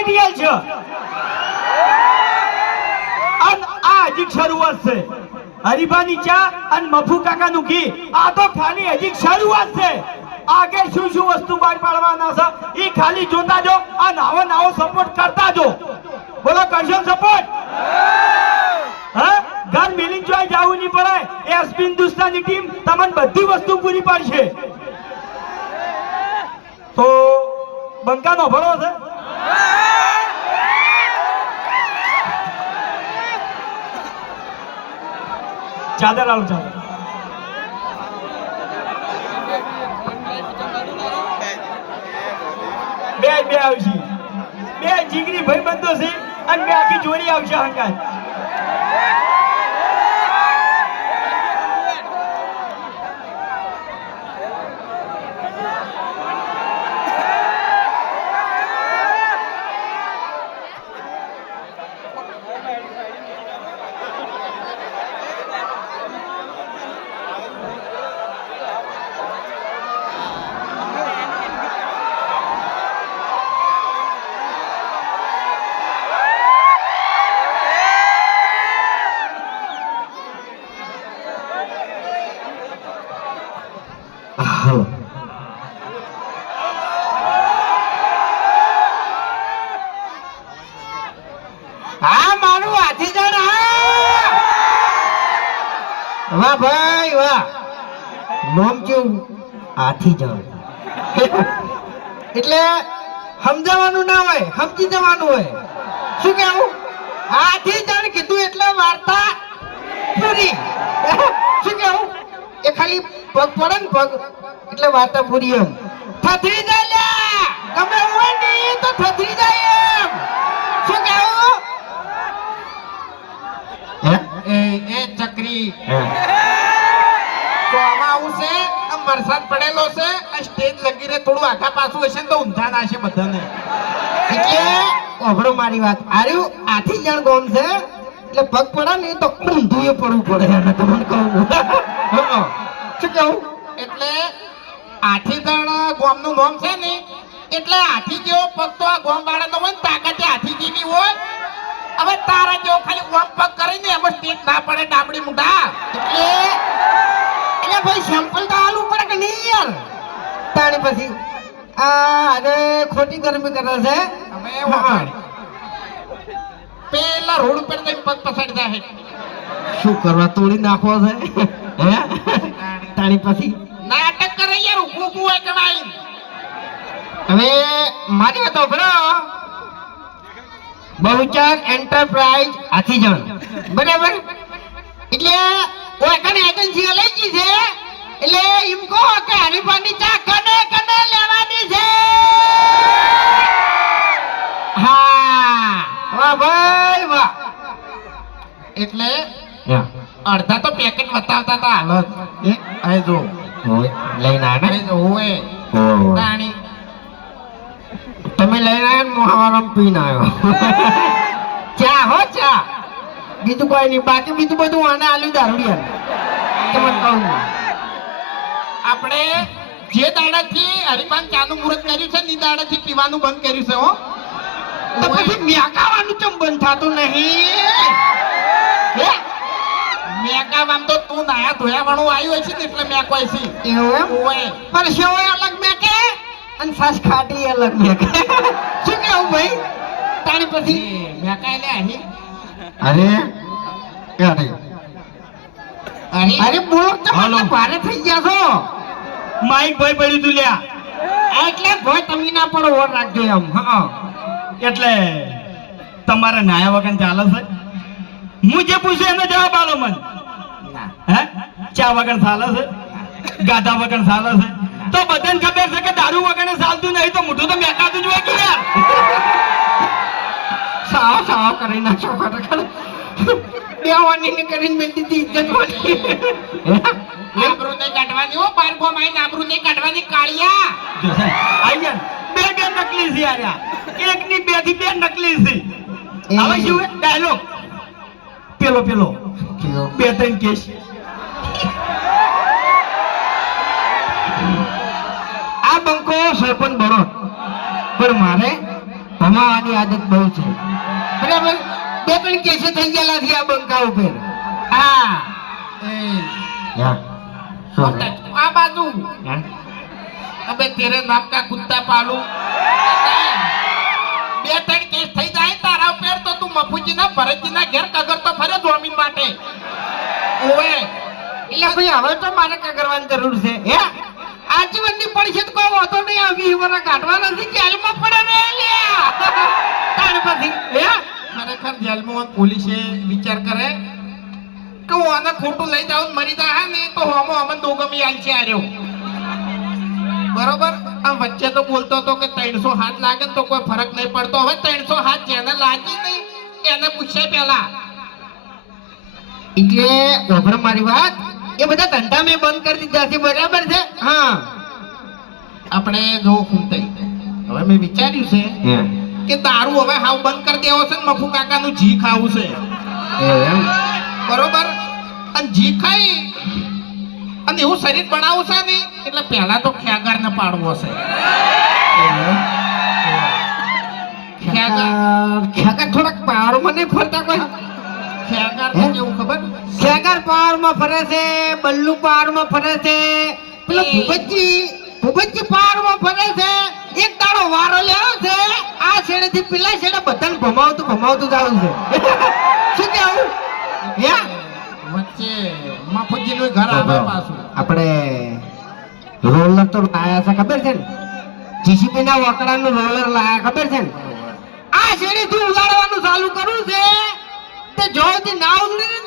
Material છે. અને આ હજી શરૂઆત છે. હરીબાની ચા અને મફુ કાકાનું ઘી. આ તો ખાલી હજી શરૂઆત છે. આગળ શું શું વસ્તુ બહાર પાડવાના છે એ ખાલી જોતા જો, આ નાવો નાવો સપોર્ટ કરતા જો. બોલો, કરશો સપોર્ટ ઘર મિલિંગ જોઈ જાવું નહીં પડે. એસપી હિન્દુસ્તાની ટીમ તમને બધી વસ્તુ પૂરી પાડશે. તો બંકાનો ભરો છે. ચાદર આવું ચાદર બે બે આવશે. બે જીગરી ભાઈ બંધો છે અને બે આખી જોડી આવશે હંકાત હા, મારું હાથી જણ વાહ ભાઈ, વાહ. નામ કેવું? હાથી જણ. એટલે સમજાવવાનું ના હોય, સમજી જવાનું હોય. શું કેવું? હાથી જણ કીધું એટલે વાર્તા પૂરી. શું કેવું? એ ખાલી પગ પડે ને પગ એટલે વાર્તા પૂરી એમ. થથરી જાય ગમે હોય ને તો થથરી જાય એમ. શું કહેવું? એ એ ચક્રી. તો આમાં આવું છે આમ વરસાદ પડેલો છે આ સ્ટેજ લગી રે થોડું આખા પાછું હશે ને તો ઊંધા નાશે બધાને. એટલે ઓભળો મારી વાત. આર્યું આથી જણ ગોમ છે? એટલે પગ પડે ને તો ઊંધું એ પડવું પડે. એને તમને કહું. શું કહું? એટલે હાથી જણ ગોમનું નામ છે ને એટલે હાથી જેવો પગ તો આ ગોમ વાળાનો હોય ને તાકાતે હાથી જેવી હોય. હવે તારા જેવો ખાલી ગોમ પગ કરીને એમાં સ્ટેટ ના પડે ડાબડી મુઢા. એટલે એટલે ભાઈ સેમ્પલ તો આલું પડે કે નહીં યાર? તાણે પછી આ અરે ખોટી ગરમી કરે છે. અમે વગાડી. પેલા રોડ ઉપર જઈને પગ પસાડી જાય શું કરવા તોડી નાખવો છે? હે? તાણી પછી? નાટક કરે યાર ઊભું ઊભું હોય કણાઈ હવે મારી વાત સાંભળો બહુચર એન્ટરપ્રાઇઝ હાથીજણ. બરાબર? એટલે ઓકન એજન્સી લઈ ગઈ છે. એટલે એમ કહો કે હરીફાની ચા કને કને લેવાની છે હા વાહ ભાઈ વાહ એટલે અડધા તો પેકેટ બતાવતા હતા હાલત અહીં જો. લઈને આવ્યા ને? તમે લઈને આવ્યા ને મોહાવારમ પીને આવ્યો ચા હો ચા. બીજું કોઈ નહીં બાકી બીજું બધું આને આલુ દારૂડિયા તમને કહું આપણે જે દાડાથી હરિપાન ચાનું મુહૂર્ત કર્યું છે ને એ દાડાથી પીવાનું બંધ કર્યું છે હો. તો પછી મ્યાકાવાનું ચમ બંધ થતું નહીં? મેકાવામ તો તું નાયા ધોયા વાળું આવ્યું હશે ને એટલે છે એવું પણ સેવય અલગ મેકે? અને સાસ ખાટી અલગ મેકે. શું કેવું ભાઈ? તાણી પછી? અહીં અરે અરે. અરે. અરે બોલો તો ભારે થઈ ગયા છો. માઈક ભાઈ પડ્યું તું લ્યા. એટલે ભાઈ તમે ના પડો ઓર રાખજો એમ. હા એટલે તમારે નાયા વગર ચાલે છે? હું જે પૂછ્યું એનો જવાબ આલો મને. હે? ચા વગર ચાલે છે? ગાધા વગર ચાલે છે? તો બધાને ખબર છે કે દારૂ વગર ચાલતું નહીં તો મોઢું તો મેકાતું જ હોય કે યાર સાવ સાવ કરી નાખો ખરેખર બે કરીને મેં દીધી ઇજ્જત વાળી આબરૂ નહીં કાઢવાની હો બાર ગોમ આવીને આબરૂ નહીં કાઢવાની કાળિયા. જો સાહેબ, આઈ ગયા ને. બે બે નકલી છે યાર આ. એકની બેથી બે નકલી છે. હવે શું ડાયલોગ પેલો પેલો. બે ત્રણ કેસ. આ બંકો સરપંચ બનો. પણ મારે ભમાવાની આદત બહુ છે. બરાબર બે ત્રણ કેસો થઈ ગયેલા છે આ બંકા ઉપર. હા. આ બાજુ. અબે તેરે નામ કા કુત્તા પાલુ બે ત્રણ કેસ થઈ જાય તારા ઉપર તો તું મફુજીના ભરતજીના ઘેર કગરતો ફરે જોમીન માટે. ઓવે. એટલે ભાઈ, હવે તો મારે કા કરવાની જરૂર છે? હે? આજીવનની પરિષદ કોઈ હોતો નહીં આવી વીસ કાઢવા નથી જેલમાં પડે ને લ્યા ખરેખર જેલમાં પોલીસે વિચાર કરે કે હું આને ખોટું લઈ જાઉં મરી જાય ને તો હોમો અમન દોગમી આલ છે આર્યો. બરોબર? આ વચ્ચે તો બોલતો હતો કે ત્રણસો હાથ લાગે તો કોઈ ફરક નહીં પડતો. હવે ત્રણસો હાથ જેને લાગી નહીં, એને પૂછે પેલા એટલે ઓભર મારી વાત? એ બધા ધંધા મેં બંધ કરી દીધા છે બરાબર છે? હા. આપણે જો ફૂમતાઈ હવે મેં વિચાર્યું છે કે દારૂ હવે હાવ બંધ કરી દેવો છે ને મફુ કાકાનું જી ખાવું છે. બરોબર? અને જી ખાઈ અને એવું શરીર બનાવું છે ને એટલે પહેલા તો ખેગાર ને પાડવો છે. ખ્યાગાર ખ્યાગાર થોડાક પહાડોમાં નહીં ફરતા કોઈ. ખ્યાગાર કેવું ખબર? ખેગર પહાડમાં ફરે છે બલ્લુ પહાડમાં ફરે છે. પેલો. ભૂપતજી ભૂપતજી પહાડમાં ફરે છે. એક દાડો વારો લેવો છે. આ છેડેથી પેલા છેડે બધાને ભમાવતું ભમાવતું જાવ છે. શું કેવું? હે? વચ્ચે માફજી નું ઘર આવે પાછું. આપણે રોલર તો લાયા છે ખબર છે ને? જીસીબી ના વકડાનું રોલર લાયા ખબર છે ને? આ શેરી થી ઉગાડવાનું ચાલુ કરું છે. તે જો ના ઉગડે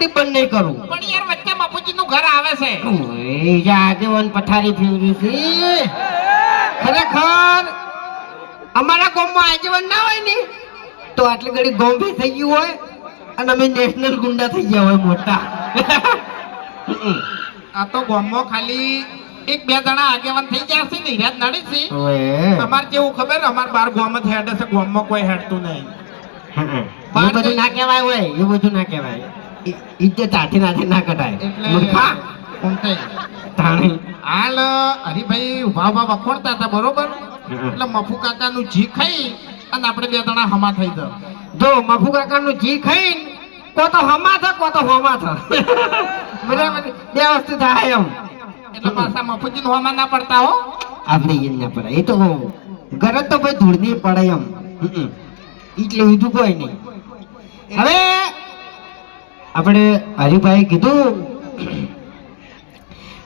ને બધા નહીં કરું. પણ યાર વચ્ચે બાપુજી નું ઘર આવે છે. ઓય જા આગેવાન પથારી ફેરવી છે. ખરેખર અમારા ગામમાં આજીવન ના હોય ને તો આટલી ઘડી ગોમ્બે થઈ ગયું હોય અને અમે નેશનલ ગુંડા થઈ ગયા હોય મોટા. આ તો ગામમાં ખાલી એક બે જણા આગેવાન થઈ ગયા છે ને હિરાત નડી છે. અમાર કેવું ખબર અમાર બાર ગોમ જ હેડ છે ગોમમાં કોઈ હેડતું નહીં. એ બધું ના કહેવાય હોય એ બધું ના કહેવાય. ઇજ્જત હાથે નાથે ના કઢાય મૂર્ખા તાણી હાલ હરિભાઈ ઊભા ઊભા વખોડતા હતા બરોબર એટલે મફુ કાકાનું જી ખાઈ અને આપણે બે જણા હમા થઈ જાવ જો મફુ કાકાનું જી ખાઈ કો તો હમા થા કો તો હોમા થા બે વસ્તુ થાય એમ એટલે પાછા મફુજી નું હમા ના પડતા હો આપણે એ ના પડે એ તો ગરજ તો ભાઈ ધૂળ નહીં પડે એમ. એટલે બીજું કોઈ નહીં હવે આપણે હરિભાઈ કીધું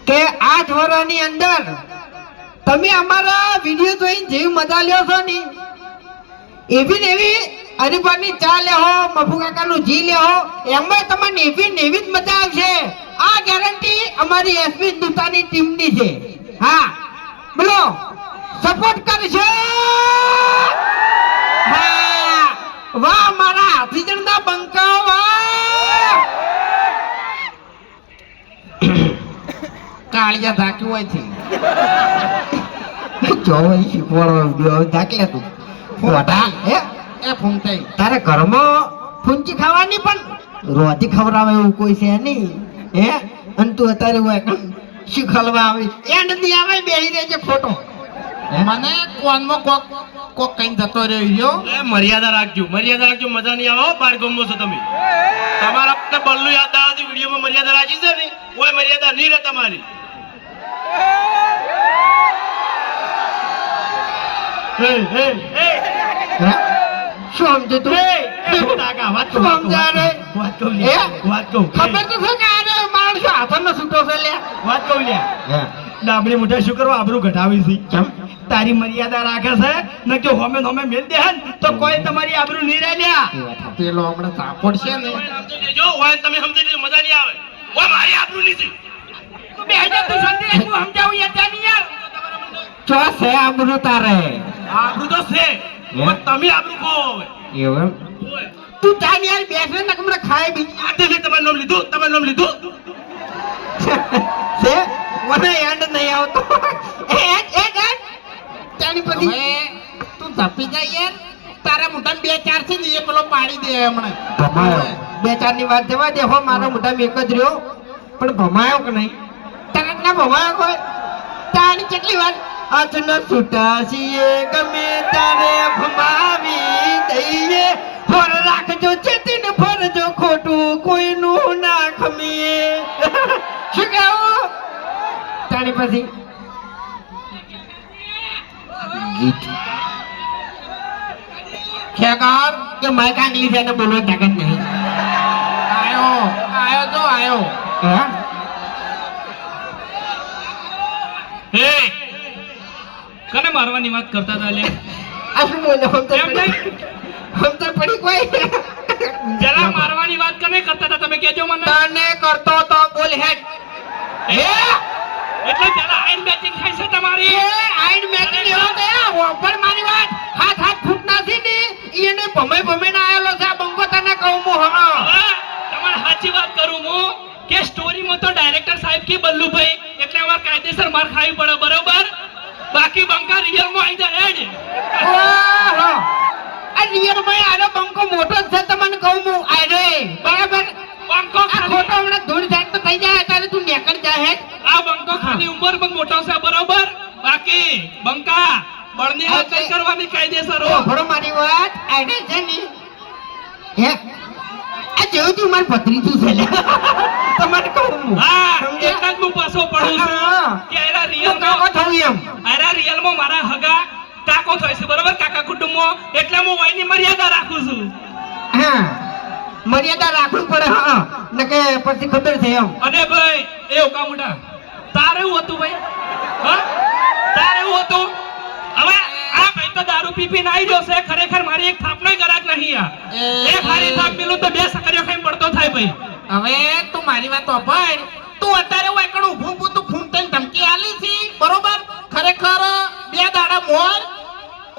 કે આ ધોરણની અંદર તમે અમારા વીડિયો જોઈને જેવી મજા લ્યો છો ને, એવી ને એવી હરિભાઈની ચા લેહો મફુ કાકાનું જી લેહો એમાં તમને એવી ને એવી જ મજા આવશે. આ ગેરંટી અમારી એસપી દુતાની ટીમની છે. હા, બોલો સપોર્ટ કરશો વાહ, મારા હાથી જણના બંકા વાહ કાળિયા ધાક્યું હોય છે. શીખવાડો તું. ફોટા હે? એ ફૂમતાઈ તારે ઘરમાં ફૂંચી ખાવાની પણ રોટી ખવડાવે એવું કોઈ છે નહીં. હે? અને તું અત્યારે હોય શીખલવા આવે. એન્ડ દી આવે બેહી રહેજે ખોટો. મને કોનમાં કોક કોક કઈ જતો રહ્યો એ મર્યાદા રાખજો મર્યાદા રાખજો મજા નહીં આવો હો, બાર ગમો છો તમે. તમારા બલ્લુ યાદ આવે વિડીયોમાં મર્યાદા રાખી છે ને? કોઈ મર્યાદા નહીં રહે તમારી. શું સમજે તું? ખબર તો છે કે આને માણસો છૂટો છે લે વાત કહું ડાબડી મોઢે શું કરવા આબરું ઘટાવી છે. કેમ? તારી મર્યાદા રાખે છે ને કે હોમે હોમે મેલ દે હે તો કોઈ તમારી આબરૂ નહીં રહે લ્યા. પેલો હમણાં ઝાપડ છે ને. કોઈ હોય તમે સમજી લેજો, મજા નહીં આવે. ઓ મારી આબરૂ નહીં છે. તું બેહી જા, તું શાંતિ હું સમજાવું યાર ત્યાંની યાર. ચો છે આબરૂ તારે? આબરૂ તો છે પણ તમે આબરૂ હવે. એવું એમ? તું ચાલ યાર બેસે ને કમરે ખાય બીજી આજથી તમારું નામ લીધું તમારું નામ લીધું. છે? મને એન્ડ નહીં આવતો. એ એ એ એ. પછી તું ધપી જાય યાર. તારા મોઢામાં બે ચાર છે ને એ પેલો પાડી દે હમણાં. બે ચારની વાત જવા દે હો મારા મોઢામાં એક જ રહ્યો. પણ ભમાયો કે નહીં? તરત ના ભમાયો કોઈ? તારી કેટલી વાર હાથ ન છૂટાશીએ ગમે તારે ભમાવી દઈએ. ફોર રાખજો ચેતીને ફરજો ખોટું કોઈનું ના ખમીએ. શું કહેવું? તારી પછી. છે એને બોલવા તાકાત નહીં. આયો આયો તો આયો. હે મારવાની વાત કરતા હતા લે આ શું હમ તો હમ તો પડી કોઈ? જરા મારવાની વાત કને કરતા હતા તમે કેજો મને. તને કરતો તો બોલ હેડ. હે? એટલે જરા આઈન બેચિંગ થાય છે તમારી. એ આઈન મેચિંગ એવો ગયા ઓફર મારી વાત. હાથ હાથ ફૂટના છે ને એને ભમે ભમે ના આવેલો છે. આ બંગો તને કહું હું હા તમારે સાચી વાત કરું હું કે સ્ટોરીમાં તો ડાયરેક્ટર સાહેબ કે બલ્લુભાઈ એટલે અમારે કાયદેસર માર ખાવી પડે બરોબર? બાકી બંકા રિયલમાં આવી જાય ઓહો. આ રિયલ ભાઈ આનો બંકો મોટો છે તમને કહું હું. આરે બરાબર? બંકો ખોટો હમણાં ધૂળ ઝાડ તો થઈ જાય ત્યારે તું નીકળ જા હેડ. આ બંકો ખાલી ઉંમર પણ મોટો છે બરોબર? બાકી બંકા બળની નહીં કરવાની કાયદેસર હો. ઓફરો મારી વાત. આરે છે ની. હે? આ જેવું તું મારી પત્રી તું છે તમારે કહું હું. હા એક જ હું પાછો પડું છું હા. કે એના તું રિયલ કાકો થવું એમ અરે રિયલમાં મારા હગા કાકો થાય છે બરોબર? કાકા કુટુંબમાં એટલે હું વયની મર્યાદા રાખું છું. હા મર્યાદા રાખવું પડે હા નકે પછી ખબર છે એમ. અને ભાઈ એ ઓકા મોટા તારે એવું હતું ભાઈ? હા? તારે એવું હતું? હવે આ ભાઈ તો દારૂ પી પી નાઈ જશે ખરેખર મારી એક થાપનો ગરાક નહીં આ. એ- એક હારી થાપ મિલું તો બે સકરીઓ ખાઈને પડતો થાય ભાઈ. હવે તું મારી વાત સાંભળ તું અત્યારે હું એકડું ઊભું ઊભું તું ફૂમતાઈને ધમકી આલી છી બરોબર? ખરેખર બે દાડા મોર,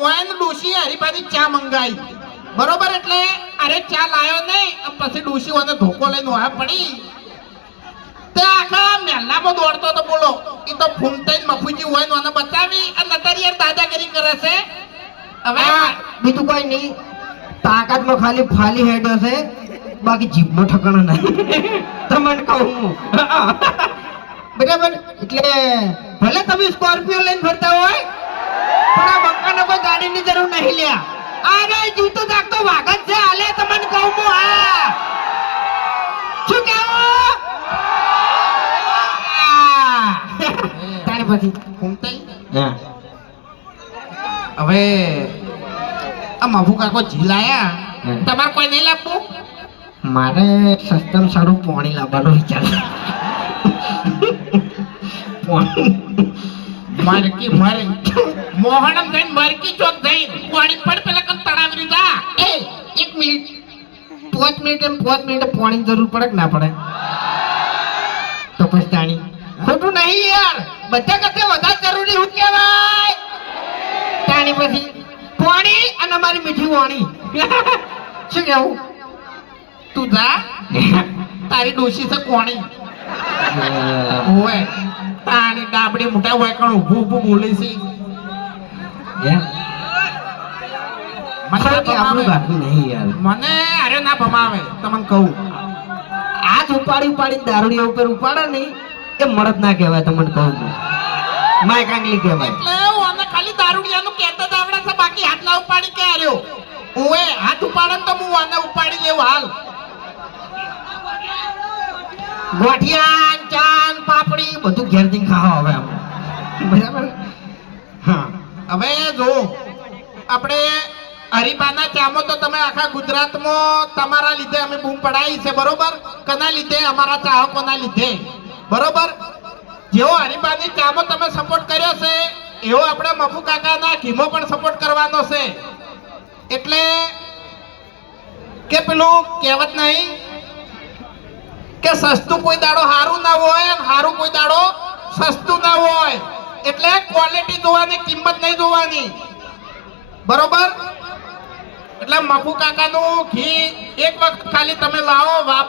ઓયન, ડોશી હરીબાની ચા મંગાઈ. બરોબર એટલે અરે ચા લાયો નહીં પછી ડોશી ઓને ધોકો લઈને વાહ પડી. તે આખા મહેલામાં દોડતો તો બોલો એ તો ફૂમતાઈને મફુજી હોય ઓને બચાવી અને અત્યારે યાર દાદાગીરી કરે છે. હવે બીજું કોઈ નહીં. તાકાતમાં ખાલી ફાલી હેડો છે. બાકી જીભમાં ઠકાણા નહીં. તમને કહું. બરાબર? એટલે ભલે તમે સ્કોર્પિયો લઈને ફરતા હોય પણ આ બંકાને કોઈ ગાડીની જરૂર નહીં લ્યા. અરે જૂતો જાગતો વાઘ છે. હાલે તમને કહું હું હા. શું કહેવું? તારે પછી ઘૂમતાઈ હવે આ માફુ કાકો જીલાયા. તમારે કોઈ નહીં લાવવું મારે સસ્તમ સારું પાણી લાવવાનો વિચાર. પાણી. મરકી મારે. મોહનમ થઈને મરકી ચોક જઈને પાણી પડ પેલા કમ તળાવરી જા. એ એક મિનિટ. પાંચ મિનિટ એમ પાંચ મિનિટ પાણી જરૂર પડે કે ના પડે? તો તાણી ખોટું નહીં યાર. બધા કરતા વધારે જરૂરી હું કહેવાય. તાણી પછી પાણી અને અમારી મીઠી વાણી. શું કેવું તું જા. તારી ડોશી છે કોણી. ઓય તાણી ડાબડી મોટા હોય કણ ઊભું ઊભું બોલે છે? મને અરે ના ભમાવે. તમને કહું. હાથ ઉપાડી ઉપાડી દારૂડિયા ઉપર ઉપાડે નહીં એ મળદ ના કહેવાય તમને કહું માય કાંગલી કહેવાય. એટલે અમે ખાલી દારૂડિયાનું કહેતા જ આવડે છે બાકી હાથ ના ઉપાડી કે આર્યો ઓએ હાથ ઉપાડે તો હું આને ઉપાડી લેવું હાલ. ગોઠિયા ચાન, પાપડી બધું ઘેરથી ખાવા હવે આમ. બરાબર? હા. હવે જો, આપણે હરિપાના ચામો તો તમે આખા ગુજરાતમાં તમારા લીધે અમે બૂમ પડાવી છે, બરોબર? કના લીધે? અમારા ચાહકોના લીધે. બરોબર? જેવો હરિપાની ચામો તમે સપોર્ટ કર્યો છે, એવો આપણે મફુ કાકાના ઘીમો પણ સપોર્ટ કરવાનો છે. એટલે કે પેલું કહેવત નહીં કે સસ્તું કોઈ દાડો સારું ના હોય સારું કોઈ દાડો સસ્તું ના હોય. એટલે ક્વોલિટી જોવાની, કિંમત નહીં જોવાની. બરોબર? એટલે મફુ કાકાનું ઘી એક વખત ખાલી તમે લાવો, વાપ